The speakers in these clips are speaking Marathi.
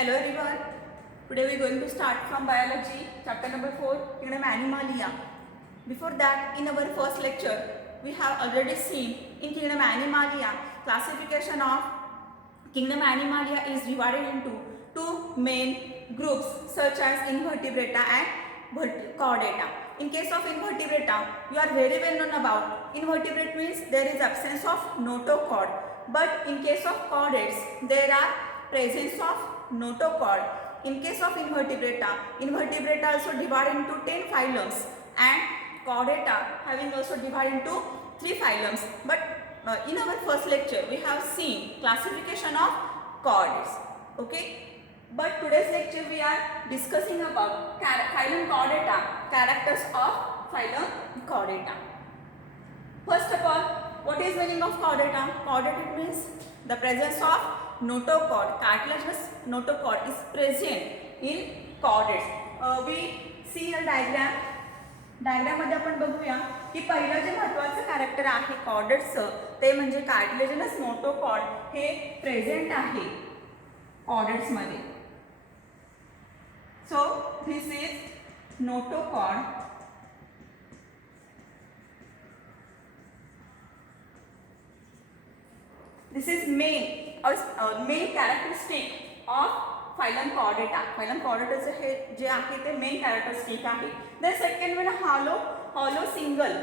Hello everyone. Today we are going to start from biology chapter number 4 kingdom Animalia. Before that, in our first lecture we have already seen in kingdom Animalia classification of kingdom Animalia is divided into two main groups such as invertebrata and chordata. In case of invertebrata, you are very well known about invertebrate means there is absence of notochord, but in case of chordates there are presence of notochord. In case of invertebrata also divided into 10 phylums and chordata having also divided into 3 phylums. But in our first lecture we have seen classification of chordates. Okay. But today's lecture we are discussing about phylum chordata, characters of phylum chordata. First of all, what is meaning of chordata? Chordata means the presence of notochord, cartilaginous notochord is present in chordates. We see a diagram. मध्ये आपण बघूया की पहिलं जे महत्त्वाचं कॅरेक्टर आहे chordates ते म्हणजे कार्टिलेजिनस नोटोकॉर्ड हे प्रेझेंट आहे chordates मध्ये. So this is notochord. This is main characteristic of phylum chordata. Phylum chordata हे जे आहे ते main characteristic आहे. Then second one hollow single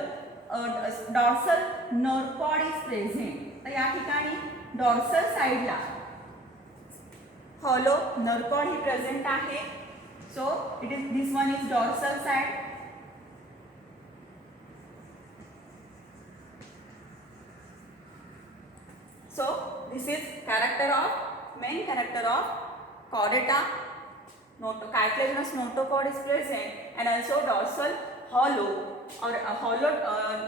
dorsal nerve cord is present. तर या ठिकाणी dorsal side ला hollow nerve cord ही present आहे. So this one is dorsal side. So this is main character of chordata. Cartilaginous notochord is present and also dorsal hollow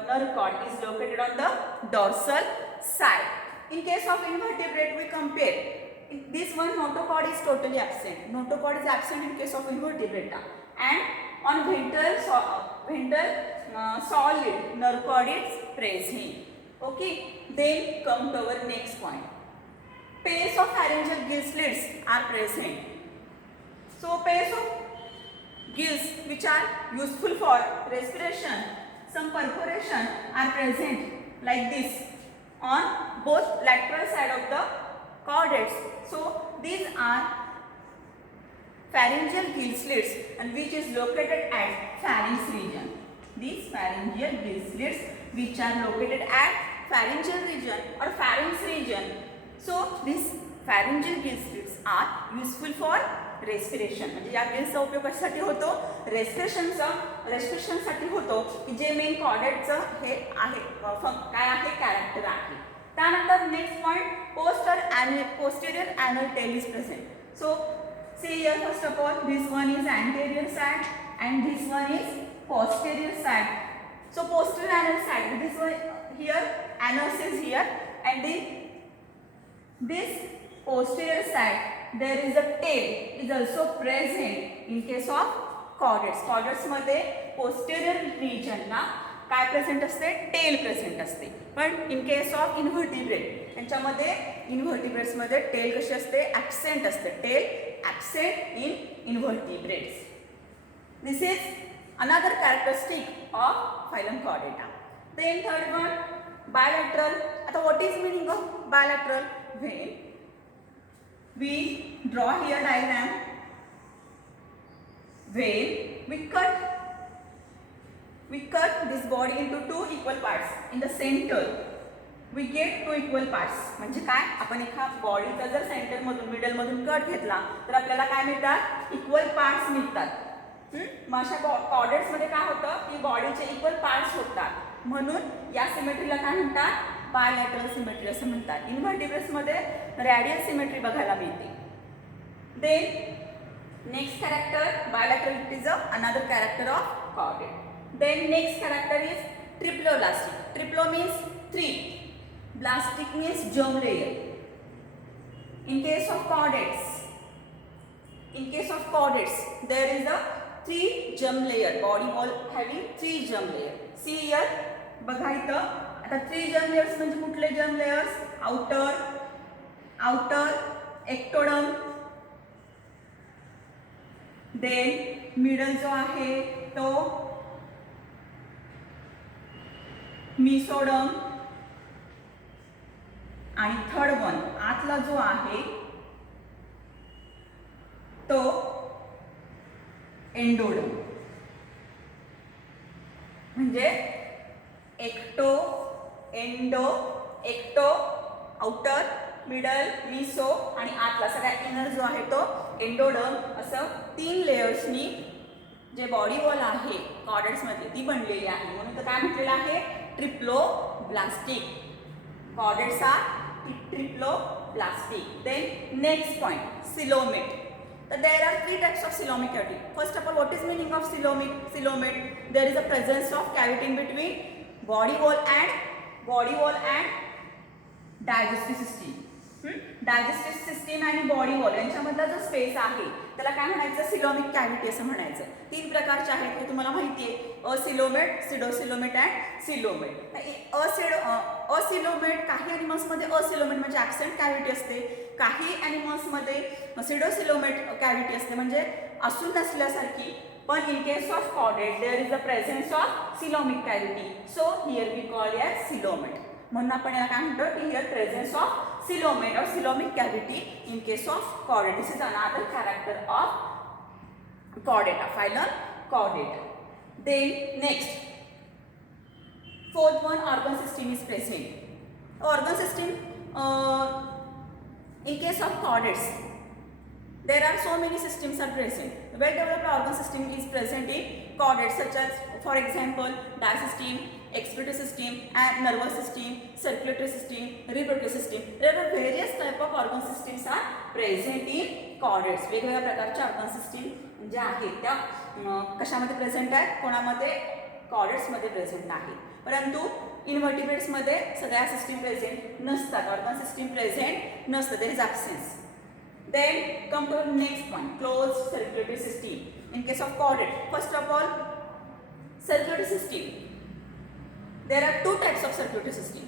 nerve cord is located on the dorsal side. In case of invertebrate we compare. This one notochord is totally absent. Notochord is absent in case of invertebrata, and on ventral solid nerve cord is present. Okay. Then come to our next point. Pairs of pharyngeal gill slits are present. So pairs of gills which are useful for respiration, some perforation are present like this on both lateral side of the chordates. So these are pharyngeal gill slits and which is located at pharynx region. These pharyngeal gill slits which are located at pharyngeal region or pharynx region. So these pharyngeal gill slits are useful for respiration. म्हणजे या गिल्सचा उपयोग कशासाठी होतो? रेस्पिरेशनसाठी होतो की जे मेन कॉर्डेटचं हे आहे काय आहे कॅरेक्टर आहे. त्यानंतर next point posterior anal tail is present. So see here, first of all this one is anterior side and this one is posterior side. So posterior anal side, this one here anus is here and this posterior side there is a tail is also present in case of chordates. Chordates मध्ये posterior region ला काय प्रेझेंट असते? टेल प्रेझेंट असते. पण इन केस ऑफ इन्व्हर्टिब्रेट यांच्यामध्ये इन्व्हर्टिब्रेट्स मध्ये टेल कशी असते? ॲब्सेंट असते. Tail absent in invertebrates. This is another characteristic of phylum chordata. Then third one bilateral. आता what is meaning of bilateral? When we draw here diagram, when we cut this body into two equal parts. In the center we get two equal parts. म्हणजे काय? आपण एका बॉडीचा जर सेंटर मधून मिडल मधून कट घेतला तर आपल्याला काय मिळतात? इक्वल पार्ट्स मिळतात. मग अशा chordates मध्ये काय होतं की बॉडीचे इक्वल पार्ट्स होतात म्हणून या सिमेट्रीला काय म्हणतात? बायलॅटरल सिमेट्री असं म्हणतात. इन्व्हर्टिब्रेट्स मध्ये रॅडियल सिमेट्री बघायला मिळते. Then next character bilateral is another character of chordate. Then next character is triploblastic. Triplo means three. Blastic means germ layer. In case of chordates, there is a three germ layer. Body wall having three germ layer. See here, बघा इथं आता three germ layers म्हणजे कुठले germ layers? Outer, ectoderm, then middle जो आहे तो मिसोडम आणि थर्ड वन आतला जो आहे तो एंडोडम. म्हणजे ecto, endo, ecto, outer, middle, meso आणि आतला सगळ्या इनर जो आहे तो एंडोडम. असं 3 लेयर्सनी जे बॉडी वॉल आहे कॉर्डेट्समध्ये ती बनलेली आहे. म्हणून तर काय म्हटलेलं आहे, triploblastic. Chordates are triploblastic. Then next point, coelomate. So there are 3 types of coelomic cavity. First of all, what is meaning of coelomet? There is a presence of cavity in between body wall and digestive system. Digestive system आणि बॉडी वॉल यांच्यामधला जो स्पेस आहे त्याला काय म्हणायचं, सिलोमिक कॅव्हिटी असं म्हणायचं. 3 प्रकारचे आहेत हे तुम्हाला माहिती आहे, असिलोमेट, सिडोसिलोमेट अँड सिलोमेट. असिलोमेट काही ॲनिमल्समध्ये असिलोमेट म्हणजे ॲब्सेंट कॅव्हिटी असते, काही ॲनिमल्समध्ये सिडोसिलोमेट कॅव्हिटी असते म्हणजे असून नसल्यासारखी. पण in case of chordate there is the presence of coelomic cavity, so here we call as coelomate. म्हणून आपण याला काय म्हणतो की here presence of coelomet or coelomic cavity in case of chordate. This is another character of chordata, phylum chordata. Then next, fourth one, organ system is present. Organ system in case of chordates there are so many systems are present. Well developed organ system is present in chordates such as, for example, digestive, excretory system and nervous system, circulatory system, reproductive system. There are various type of organ systems are present in chordates. वेगवेगळ्या प्रकारच्या organ system ज्या आहेत त्या कशामध्ये प्रेझेंट आहेत, कोणामध्ये, chordates प्रेझेंट आहे. परंतु इनव्हर्टिब्रेट्स मध्ये सगळ्या सिस्टीम प्रेझेंट नसतात, ऑर्गन सिस्टीम प्रेझेंट नसतं, there is absence. Then come to the next one, closed circulatory system. In case of chordate, first of all, circulatory system. There are 2 types of circulatory system.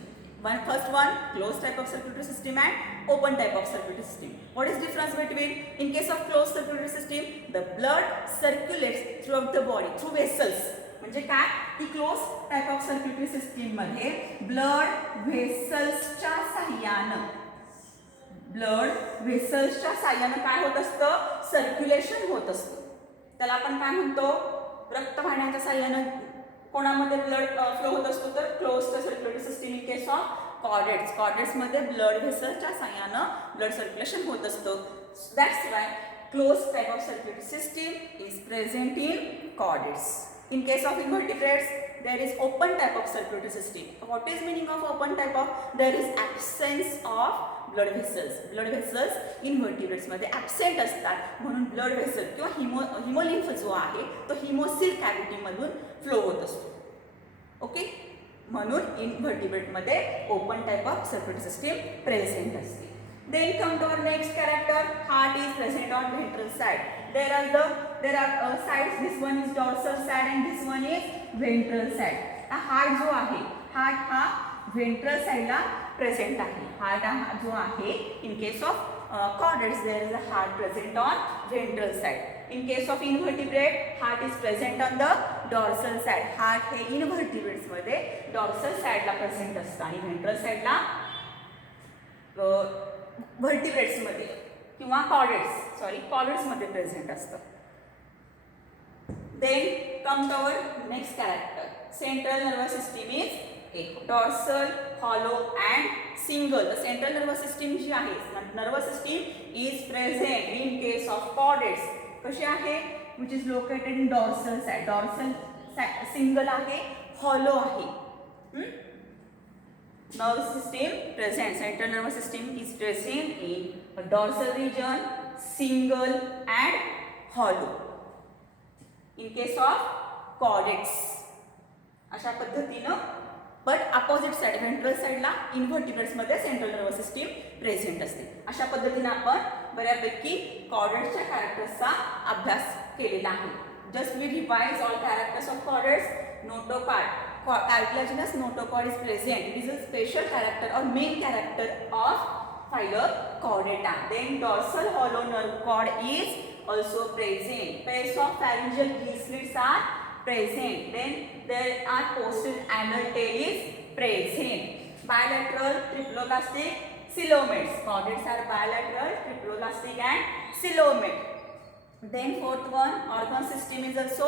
First one, closed type of circulatory system and open type of circulatory system. What is difference between? In case of closed circulatory system, the blood circulates throughout the body through vessels. म्हणजे काय की close type of circulatory system मध्ये ब्लड व्हेसल्सच्या साह्यानं काय होत असतं, सर्क्युलेशन होत असतं. त्याला आपण काय म्हणतो, रक्तवाहिन्यांच्या साह्यानं कोणामध्ये ब्लड फ्लो होत असतो तर close circulatory system. In case of chordates मध्ये ब्लड व्हेसल्सच्या साह्यानं ब्लड सर्क्युलेशन होत असतं. That's why close type of circulatory system is present in chordates. In case of invertebrates, there is open type of circulatory system. What is meaning of open type of? There is absence of blood vessels. Blood vessels invertebrates मध्ये absent असतात म्हणून blood vessel किंवा हिमोलिम्फ जो आहे तो हिमोसिल कॅव्हिटी मधून फ्लो होत असतो. ओके, म्हणून इनव्हर्टिब्रेट मध्ये open type of circulatory system present असते. Then come to our next character, heart is present on ventral side. There are sides. This one is dorsal side and this one is ventral side. Heart जो आहे, हार्ट हा व्हेंट्रल साइडला प्रेझेंट आहे. हार्ट हा जो आहे in case of chordates there is a heart present on ventral side. In case of invertebrate, heart is present on the dorsal side. Heart हे इनव्हर्टिब्रेट्स मध्ये डॉर्सल साइडला प्रेझेंट असतं आणि व्हेंट्रल साइडला व्हर्टिब्रेट्स मध्ये किंवा कॉर्डेट्स मध्ये प्रेझेंट असतं. Then come to our next character, central nervous system is एक dorsal, hollow and single. The central nervous system जी आहे, nervous system is present in case of chordates. कशी आहे, which is located in dorsal side. Dorsal single आहे, हॉलो आहे. Nervous system present, central nervous system is present in a dorsal region, single and hollow. In case of chordates अशा पद्धतीनं, but opposite side ventral साइडला इनव्हर्टिब्रेट्स मध्ये सेंट्रल नर्वस सिस्टीम प्रेझेंट असते. अशा पद्धतीनं आपण बऱ्यापैकी कॉर्डेट्सच्या कॅरेक्टर्सचा अभ्यास केलेला आहे. Just we revise all characters of chordates. Notochord, cartilaginous notochord is present. It is a special character or main character of phylum Chordata. Then dorsal hollow nerve cord is also present. Pairs of pharyngeal gill slits are present. Then there are posterior anal tail is present. Bilateral triploblastic coelomates. Chordates are bilateral, triploblastic and coelomate. Then fourth one, organ system is also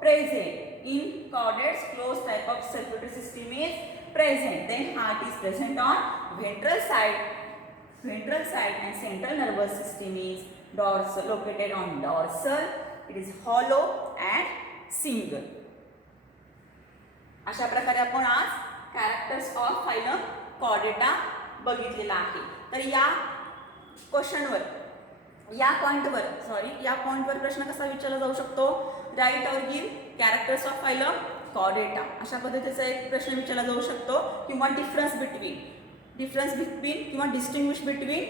present. In chordates, closed type of circulatory system is present. Then heart is present on ventral side. Ventral side and central nervous system is dorsal, located on dorsal. It is hollow and single. अशा प्रकारे आपण आज कॅरेक्टर्स ऑफ फायलम कॉर्डेटा बघितलेला आहे. तर या क्वेश्चनवर या पॉइंटवर प्रश्न कसा विचारला जाऊ शकतो. राईट और give characters of phylum Chordata अशा पद्धतीचा एक प्रश्न विचारला जाऊ शकतो. किंवा डिफरन्स बिटवीन किंवा distinguish between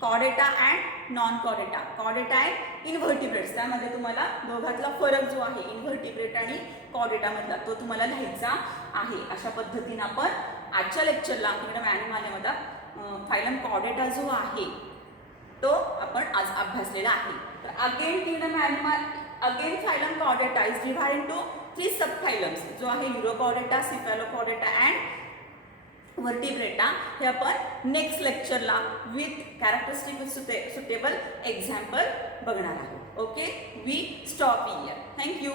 Chordata and non Chordata. Chordata and invertebrates, त्यामध्ये तुम्हाला दोघातला फरक जो आहे इनव्हर्टिब्रेट आणि कॉर्डेटामधला तो तुम्हाला लिहायचा आहे. अशा पद्धतीने आपण आजच्या लेक्चरला किंवा मॅनिमालियामध्ये फायलम कॉर्डेटा जो आहे तो आपण आज अभ्यासलेला आहे. तर again phylum chordata is divide into 3 subphylums जो आहे यूरोकॉर्डेटा, सिफॅलोकॉर्डेटा अँड वर्टिब्रेटा. हे आपण नेक्स्ट लेक्चरला with characteristic with suitable example बघणार आहोत. Okay, we stop here. Thank you.